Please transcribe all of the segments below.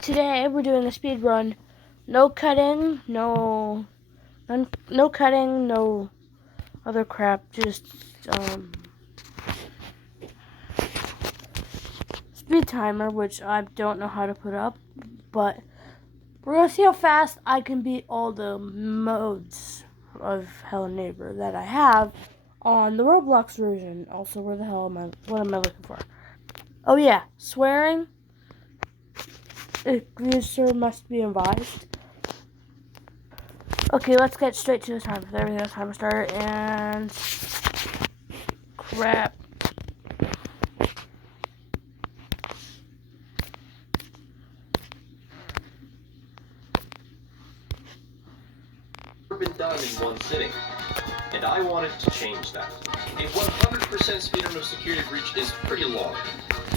Today we're doing a speed run. No cutting, no cutting, no other crap. Just speed timer, which I don't know how to put up, but we're gonna see how fast I can beat all the modes of Hello Neighbor that I have on the Roblox version. Also, what am I looking for? Oh yeah, swearing. User must be advised. Okay, let's get straight to the timer. There we go, timer start, and crap. Been done in one sitting, and I wanted to change that. A 100% speedrun of Security Breach is pretty long.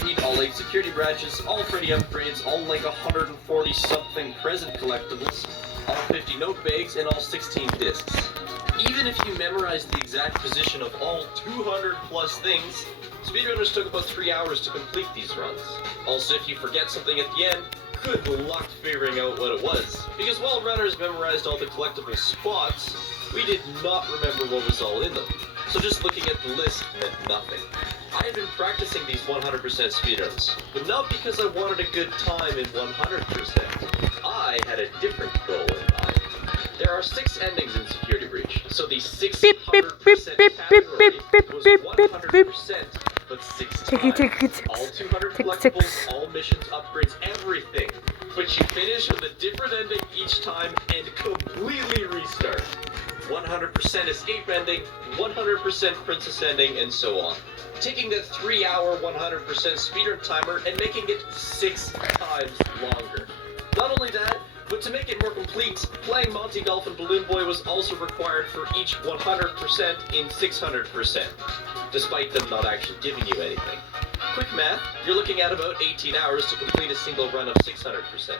You need all 8 security branches, all Freddy upgrades, all like 140 something present collectibles, all 50 note bags, and all 16 discs. Even if you memorize the exact position of all 200 plus things, speedrunners took about 3 hours to complete these runs. Also, if you forget something at the end, good luck figuring out what it was. Because while runners memorized all the collectible spots, we did not remember what was all in them. So just looking at the list meant nothing. I had been practicing these 100% speedruns, but not because I wanted a good time in 100%. I had a different goal in mind. There are 6 endings in Security Breach, so the 600% category was 100%, but 6 times. All 200 collectibles, all missions, upgrades, everything. But you finish with a different ending each time and completely restart. 100% escape ending, 100% princess ending, and so on. Taking that 3-hour 100% speedrun timer and making it 6 times longer. Not only that, but to make it more complete, playing Monty Golf and Balloon Boy was also required for each 100% in 600%, despite them not actually giving you anything. Quick math, you're looking at about 18 hours to complete a single run of 600%.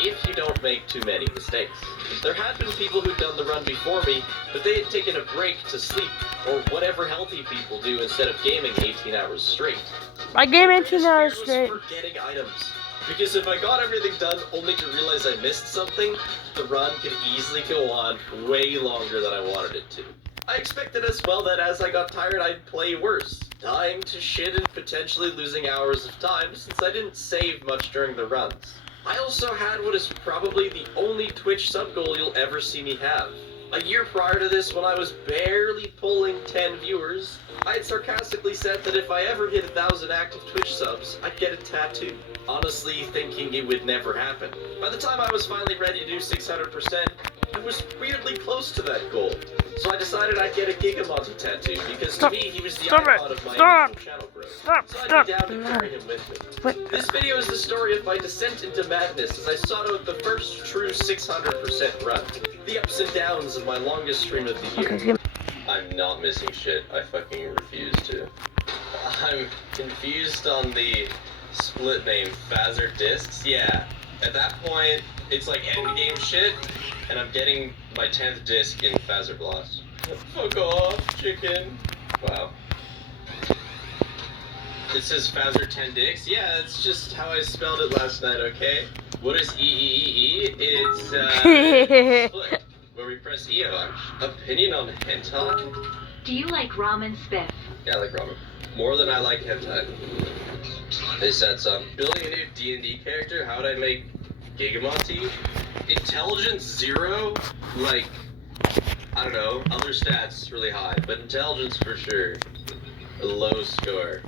If you don't make too many mistakes. There had been people who'd done the run before me, but they had taken a break to sleep, or whatever healthy people do instead of gaming 18 hours straight. I game 18 hours straight. Forgetting items. Because if I got everything done only to realize I missed something, the run could easily go on way longer than I wanted it to. I expected as well that as I got tired I'd play worse, dying to shit and potentially losing hours of time since I didn't save much during the runs. I also had what is probably the only Twitch sub goal you'll ever see me have. A year prior to this, when I was barely pulling 10 viewers, I had sarcastically said that if I ever hit 1,000 active Twitch subs, I'd get a tattoo. Honestly, thinking it would never happen. By the time I was finally ready to do 600%, I was weirdly close to that goal. So I decided I'd get a Gigamonty tattoo, because to me, he was the icon of my initial channel growth. So I'd be down to carry him with me. This video is the story of my descent into madness as I sought out the first true 600% run. The ups and downs of my longest stream of the year. Okay. I'm not missing shit. I fucking refuse to. I'm confused on the split name Phaser Discs. Yeah, at that point, it's like endgame shit, and I'm getting my 10th disc in Phaser Blast. Fuck off, chicken. Wow. It says Phaser 10 discs? Yeah, that's just how I spelled it last night, okay? What is E-E-E-E? It's, split, where we press E a bunch. Opinion on hentai? Do you like ramen, Spiff? Yeah, I like ramen. More than I like hentai. They said building a new D&D character, how would I make Gigamonty? Intelligence 0? Like, I don't know, other stats really high, but intelligence for sure. A low score.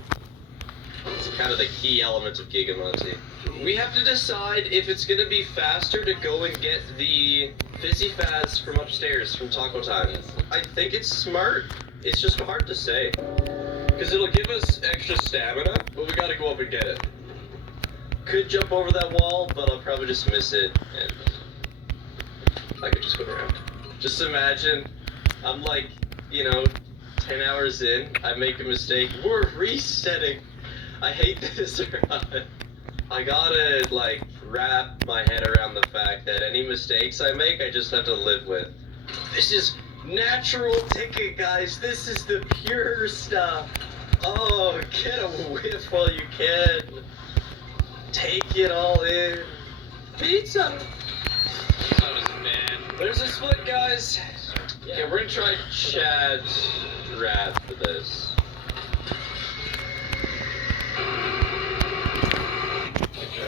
It's kind of the key element of Gigamonty. We have to decide if it's gonna be faster to go and get the Fizzy Faz from upstairs from Taco Time. I think it's smart. It's just hard to say. Because it'll give us extra stamina, but we gotta go up and get it. Could jump over that wall, but I'll probably just miss it, and I could just go around. Just imagine, I'm like, 10 hours in, I make a mistake, we're resetting. I hate this run. I gotta, wrap my head around the fact that any mistakes I make, I just have to live with. This is natural ticket, guys. This is the pure stuff. Oh, get a whiff while you can. Take it all in. Pizza. That was bad. There's a split, guys. Okay, we're gonna try Chad's rat for this.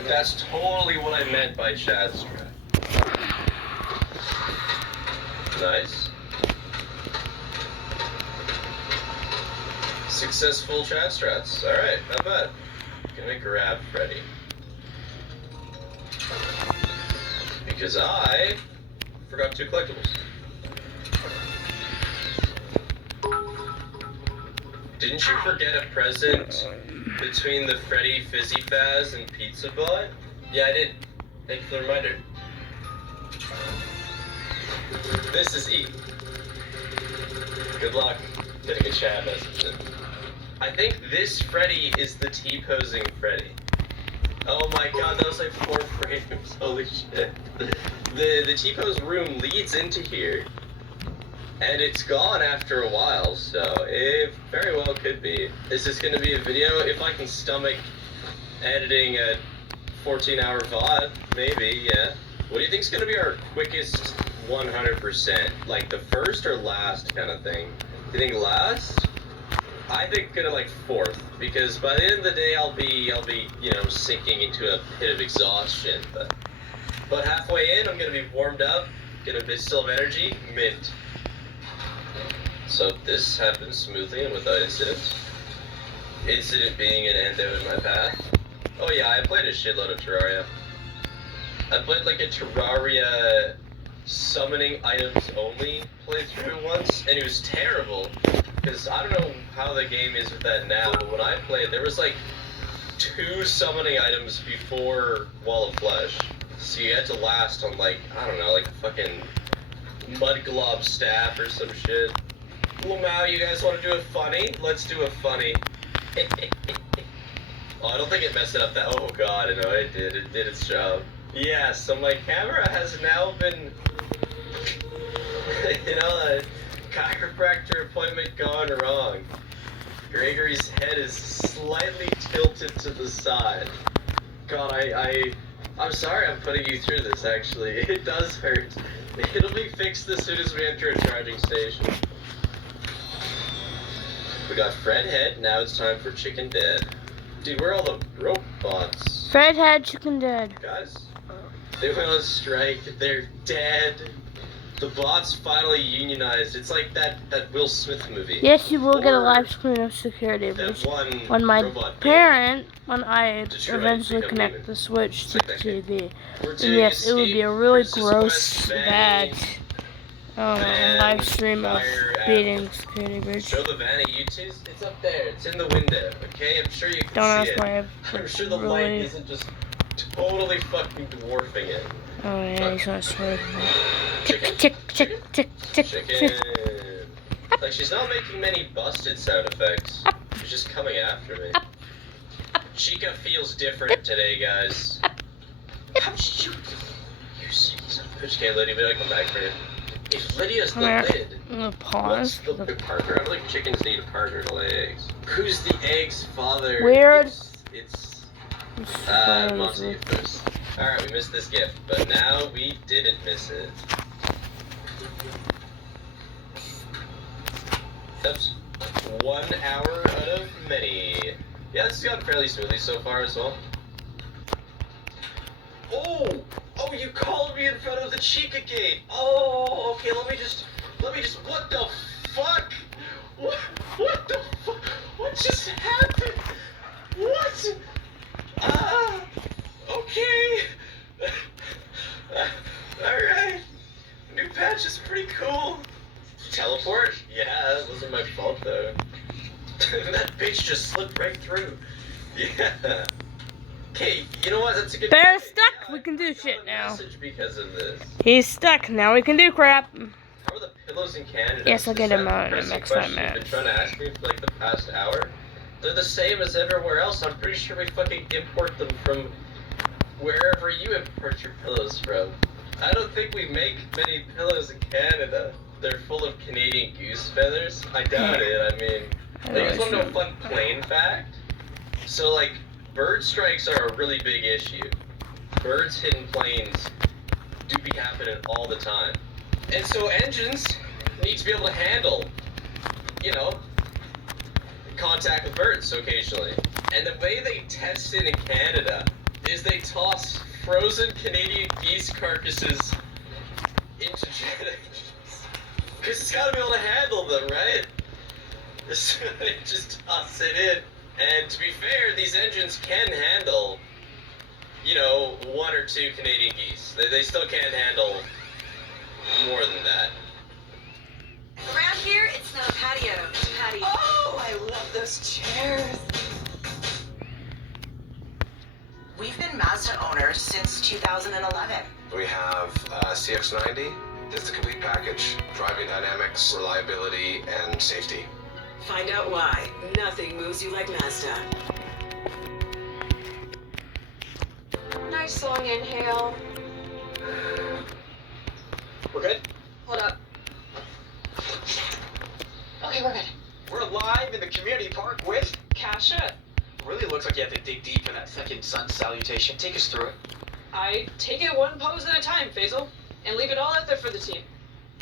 That's totally what I meant by Chad's rat. Nice. Successful Chad strats. Alright, not bad. Gonna grab Freddy. Because I forgot 2 collectibles. Didn't you forget a present between the Freddy Fizzy Faz and Pizza Bot? Yeah, I did. Thank you for the reminder. This is E. Good luck getting a chat message in. I think this Freddy is the T-posing Freddy. Oh my god, that was like 4 frames. Holy shit. The T-pose room leads into here. And it's gone after a while, so it very well could be. Is this gonna be a video? If I can stomach editing a 14-hour VOD, maybe, yeah. What do you think's gonna be our quickest 100%? Like the first or last kind of thing? Do you think last? I think gonna like 4th, because by the end of the day I'll be, you know, sinking into a pit of exhaustion. But halfway in, I'm gonna be warmed up, gonna be still have energy, mint. So this happened smoothly and without incident. Incident being an endo in my path. Oh yeah, I played a shitload of Terraria. I played like a Terraria summoning items only playthrough once, and it was terrible. Because I don't know how the game is with that now, but when I played, there was like 2 summoning items before Wall of Flesh. So you had to last on like, I don't know, like a fucking mud glob staff or some shit. Lamau, you guys want to do a funny? Let's do a funny. Oh, I don't think it messed it up that. Oh god, I know it did. It did its job. Yeah, so my camera has now been, you know, a chiropractor appointment gone wrong. Gregory's head is slightly tilted to the side. God, I'm sorry I'm putting you through this, actually. It does hurt. It'll be fixed as soon as we enter a charging station. We got Fred Head, now it's time for Chicken Dead. Dude, where are all the robots? Fred Head, Chicken Dead. Guys, they went on strike, they're dead. The bots finally unionized. It's like that Will Smith movie. Yes, you will get a Or live screen of security. that one When my robot parent, when I Detroit eventually become connect human. the Switch to It's like the that TV. We're And doing yes, it would be a really Escape gross, versus Quest bad Van, live stream of Fire app. beating security bridge. Show the van at YouTube's. It's up there. It's in the window. Okay, I'm sure you can Don't see ask it. why I'm sure the light really. isn't just totally fucking dwarfing it. Oh yeah, he's gonna swear. Chicken. Tick, tick, tick, tick, tick, Chicken. tick. Like she's not making many busted sound effects. She's just coming after me. Chica feels different today, guys. How did you son of a bitch? Okay, Lydia, we gotta come back for you. If Lydia's the Come here. lid, I'm gonna what's pause. the partner? I feel like chickens need a partner to lay eggs. Who's the egg's father? Weird. It's Spoilers. Monty first. Alright, we missed this gift, but now we didn't miss it. That's 1 hour out of many. Yeah, this has gone fairly smoothly so far as well. Oh! Oh, you called me in front of the Chica gate! Oh, okay, let me just, what the fuck? What the fuck? What just happened? What? Okay. Alright. New patch is pretty cool. Teleport? Yeah, that wasn't my fault though. That bitch just slipped right through. Yeah. Okay, you know what? That's a good Bear's point. stuck. Yeah, We can do I got shit a now. message because of this. He's stuck. Now we can do crap. How are the pillows in Canada? Yes, I'll get This him is a out in the pressing next 5 question you've minutes. been trying to ask me for like the past hour. They're the same as everywhere else. I'm pretty sure we fucking import them from wherever you import your pillows from. I don't think we make many pillows in Canada. They're full of Canadian goose feathers. I doubt it. I mean, you guys want to know a fun plane fact? So like, bird strikes are a really big issue. Birds hitting planes do be happening all the time. And so engines need to be able to handle, you know, contact with birds occasionally. And the way they test it in Canada is they toss frozen Canadian geese carcasses into jet engines. Because it's got to be able to handle them, right? So they just toss it in. And to be fair, these engines can handle, you know, 1 or 2 Canadian geese. They still can't handle more than that. Around here, it's not a patio, it's a patio. Oh, I love those chairs. We've been Mazda owners since 2011. We have CX-90. It's the complete package. Driving dynamics, reliability, and safety. Find out why. Nothing moves you like Mazda. Nice long inhale. We're good? Hold up. Okay, we're good. We're live in the community park with Kasha, really looks like you have to dig deep in that second sun salutation. Take us through it. I take it one pose at a time, Faisal, and leave it all out there for the team.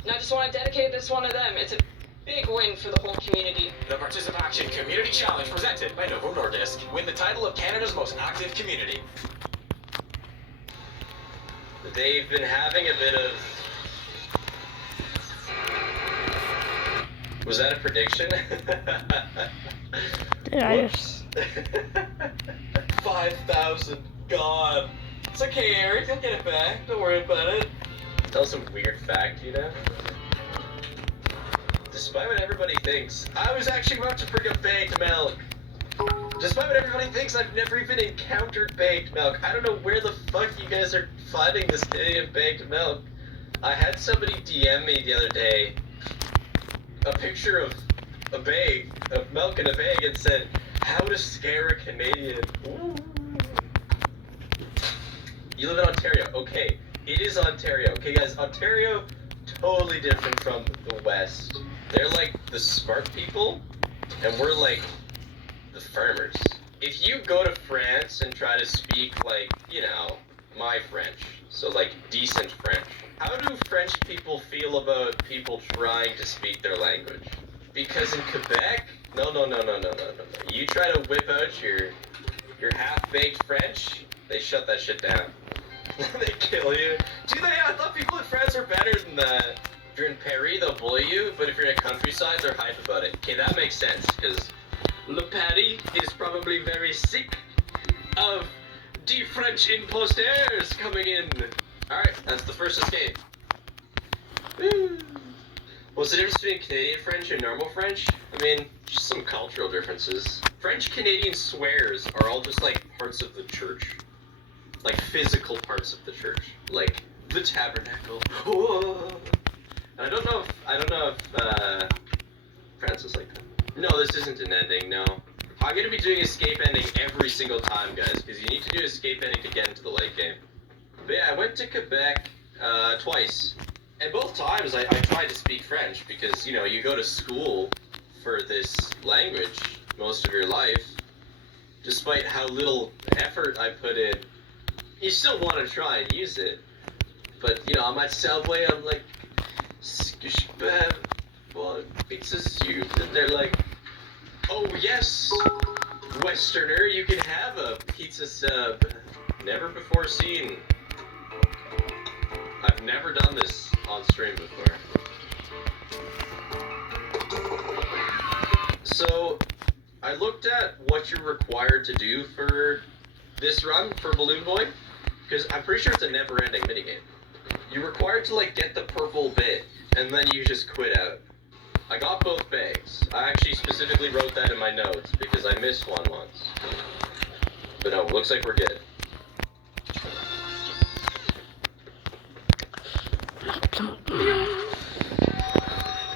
And I just want to dedicate this one to them. It's a big win for the whole community. The Participation Community Challenge presented by Novo Nordisk. Win the title of Canada's most active community. They've been having a bit of... Was that a prediction? Did I just... 5,000 gone. It's okay, Eric. You'll get it back. Don't worry about it. Tell some weird fact, you know? Despite what everybody thinks, I was actually about to bring up baked milk. Despite what everybody thinks, I've never even encountered baked milk. I don't know where the fuck you guys are finding this Canadian baked milk. I had somebody DM me the other day a picture of a bag of milk in a bag and said, "How to scare a Canadian." Ooh. You live in Ontario. Okay, it is Ontario. Okay, guys, Ontario, totally different from the West. They're like the smart people, and we're like the farmers. If you go to France and try to speak like, you know, my French, so like decent French, how do French people feel about people trying to speak their language? Because in Quebec, no. You try to whip out your half-baked French, they shut that shit down. They kill you. Do they? I thought people in France are better than that. If you're in Paris, they'll bully you, but if you're in a countryside, they're hype about it. Okay, that makes sense, because Le Paris is probably very sick of the French imposters coming in. Alright, that's the first escape. Woo. What's the difference between Canadian French and normal French? I mean, just some cultural differences. French-Canadian swears are all just like parts of the church. Like physical parts of the church. Like the tabernacle. Whoa. I don't know if France is like that. No, this isn't an ending, no. I'm gonna be doing escape ending every single time, guys, because you need to do escape ending to get into the late game. But yeah, I went to Quebec twice. And both times I tried to speak French because, you know, you go to school for this language most of your life. Despite how little effort I put in, you still want to try and use it. But, you know, I'm at Subway, I'm like, pizza soup, and they're like, "Oh yes, Westerner, you can have a pizza sub." Never before seen. I've never done this on stream before. So, I looked at what you're required to do for this run for Balloon Boy, because I'm pretty sure it's a never-ending minigame. You're required to, like, get the purple bit, and then you just quit out. I got both bags. I actually specifically wrote that in my notes, because I missed one once. But no, looks like we're good.